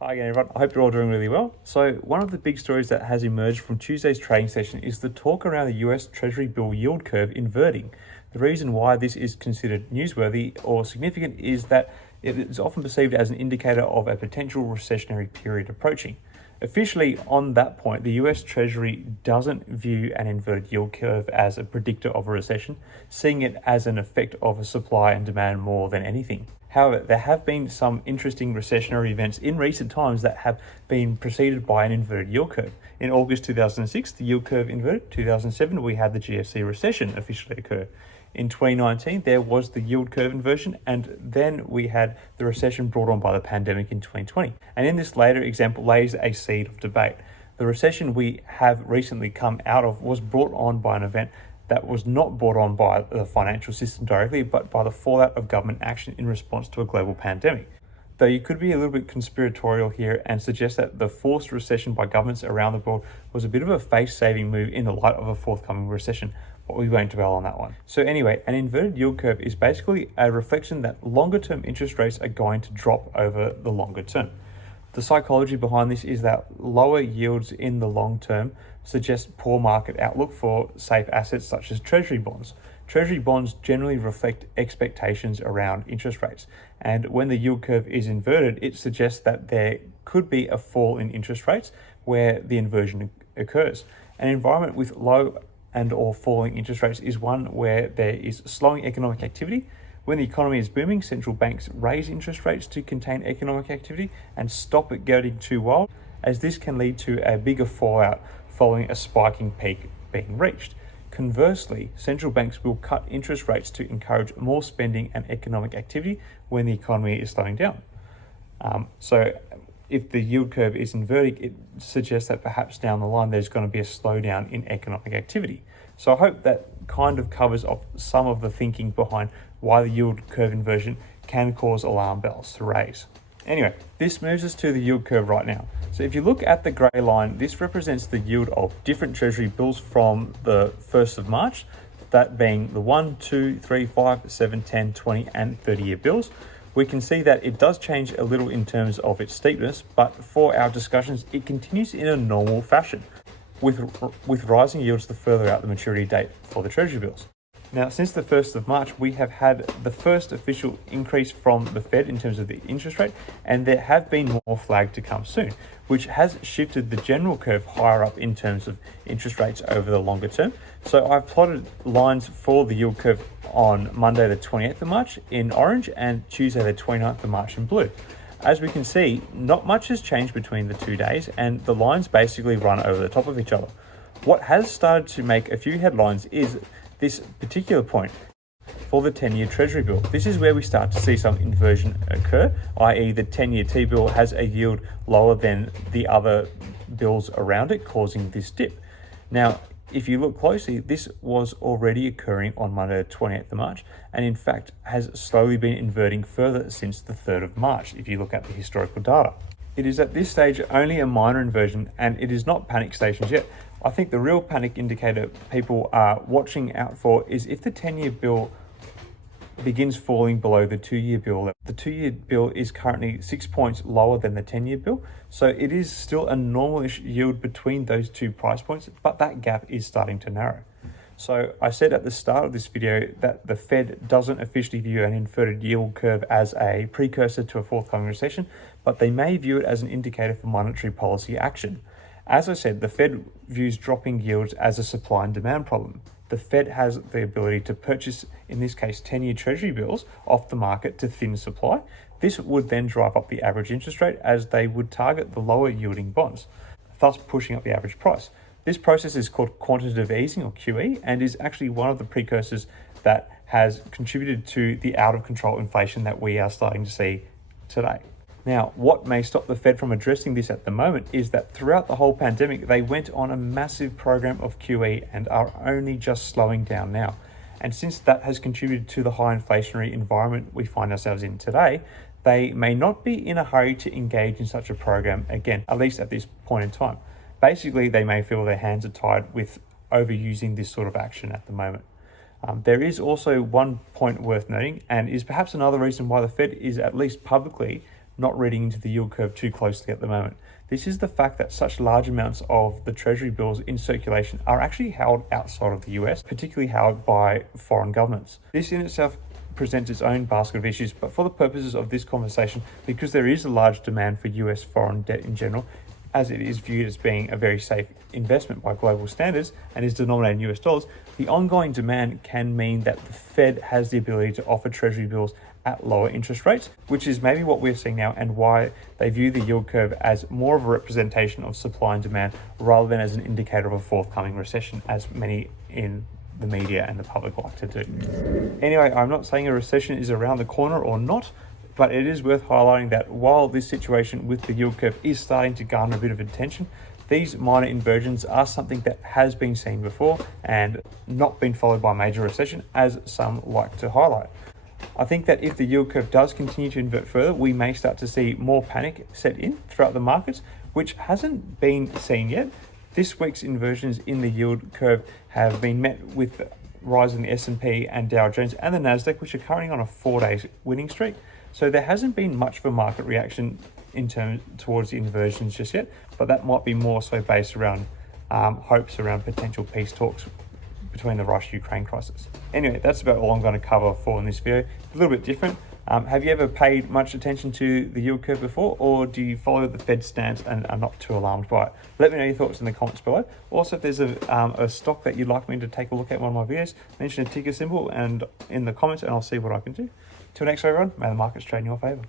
Hi again, everyone. I hope you're all doing really well. So, one of the big stories that has emerged from Tuesday's trading session is the talk around the US Treasury bill yield curve inverting. The reason why this is considered newsworthy or significant is that it is often perceived as an indicator of a potential recessionary period approaching. Officially, on that point, the US Treasury doesn't view an inverted yield curve as a predictor of a recession, seeing it as an effect of a supply and demand more than anything. However, there have been some interesting recessionary events in recent times that have been preceded by an inverted yield curve. In August 2006, the yield curve inverted. 2007, we had the GFC recession officially occur. In 2019, there was the yield curve inversion, and then we had the recession brought on by the pandemic in 2020. And in this later example lays a seed of debate. The recession we have recently come out of was brought on by an event that was not brought on by the financial system directly, but by the fallout of government action in response to a global pandemic. Though you could be a little bit conspiratorial here and suggest that the forced recession by governments around the world was a bit of a face-saving move in the light of a forthcoming recession, but we won't dwell on that one. So anyway, an inverted yield curve is basically a reflection that longer-term interest rates are going to drop over the longer term. The psychology behind this is that lower yields in the long term suggest poor market outlook for safe assets such as treasury bonds. Treasury bonds generally reflect expectations around interest rates, and when the yield curve is inverted, it suggests that there could be a fall in interest rates where the inversion occurs. An environment with low and or falling interest rates is one where there is slowing economic activity. When the economy is booming, central banks raise interest rates to contain economic activity and stop it getting too wild, as this can lead to a bigger fallout following a spiking peak being reached. Conversely, central banks will cut interest rates to encourage more spending and economic activity when the economy is slowing down. So if the yield curve is inverting, it suggests that perhaps down the line there's going to be a slowdown in economic activity. So I hope that kind of covers off some of the thinking behind why the yield curve inversion can cause alarm bells to raise. Anyway, this moves us to the yield curve right now. So if you look at the grey line, this represents the yield of different treasury bills from the 1st of March, that being the 1, 2, 3, 5, 7, 10, 20 and 30-year bills. We can see that it does change a little in terms of its steepness, but for our discussions, it continues in a normal fashion, with rising yields the further out the maturity date for the treasury bills. Now, since the 1st of March, we have had the first official increase from the Fed in terms of the interest rate, and there have been more flagged to come soon, which has shifted the general curve higher up in terms of interest rates over the longer term. So I've plotted lines for the yield curve on Monday the 28th of March in orange and Tuesday the 29th of March in blue. As we can see, not much has changed between the 2 days, and the lines basically run over the top of each other. What has started to make a few headlines is this particular point for the 10-year Treasury bill. This is where we start to see some inversion occur, i.e. the 10-year T-bill has a yield lower than the other bills around it, causing this dip. Now, if you look closely, this was already occurring on Monday, the 28th of March, and in fact has slowly been inverting further since the 3rd of March, if you look at the historical data. It is at this stage only a minor inversion, and it is not panic stations yet. I think the real panic indicator people are watching out for is if the 10-year bill begins falling below the 2-year bill. The 2-year bill is currently 6 points lower than the 10-year bill, so it is still a normalish yield between those two price points, but that gap is starting to narrow. So I said at the start of this video that the Fed doesn't officially view an inverted yield curve as a precursor to a forthcoming recession, but they may view it as an indicator for monetary policy action. As I said, the Fed views dropping yields as a supply and demand problem. The Fed has the ability to purchase, in this case, 10-year Treasury bills off the market to thin supply. This would then drive up the average interest rate as they would target the lower yielding bonds, thus pushing up the average price. This process is called quantitative easing, or QE, and is actually one of the precursors that has contributed to the out of control inflation that we are starting to see today. Now, what may stop the Fed from addressing this at the moment is that throughout the whole pandemic, they went on a massive program of QE and are only just slowing down now. And since that has contributed to the high inflationary environment we find ourselves in today, they may not be in a hurry to engage in such a program again, at least at this point in time. Basically, they may feel their hands are tied with overusing this sort of action at the moment. There is also one point worth noting, and is perhaps another reason why the Fed is at least publicly not reading into the yield curve too closely at the moment. This is the fact that such large amounts of the Treasury bills in circulation are actually held outside of the US, particularly held by foreign governments. This in itself presents its own basket of issues, but for the purposes of this conversation, because there is a large demand for US foreign debt in general, as it is viewed as being a very safe investment by global standards and is denominated in US dollars, the ongoing demand can mean that the Fed has the ability to offer Treasury bills at lower interest rates, which is maybe what we're seeing now and why they view the yield curve as more of a representation of supply and demand rather than as an indicator of a forthcoming recession, as many in the media and the public like to do. Anyway, I'm not saying a recession is around the corner or not, but it is worth highlighting that while this situation with the yield curve is starting to garner a bit of attention, these minor inversions are something that has been seen before and not been followed by a major recession, as some like to highlight. I think that if the yield curve does continue to invert further, we may start to see more panic set in throughout the markets, which hasn't been seen yet. This week's inversions in the yield curve have been met with rise in the S&P and Dow Jones and the Nasdaq, which are currently on a 4-day winning streak. So there hasn't been much of a market reaction towards the inversions just yet, but that might be more so based around hopes around potential peace talks between the Russia-Ukraine crisis. Anyway, that's about all I'm going to cover for in this video. A little bit different. Have you ever paid much attention to the yield curve before, or do you follow the Fed stance and are not too alarmed by it? Let me know your thoughts in the comments below. Also, if there's a stock that you'd like me to take a look at in one of my videos, mention a ticker symbol and in the comments, and I'll see what I can do. Till next time, everyone, may the markets trade in your favor.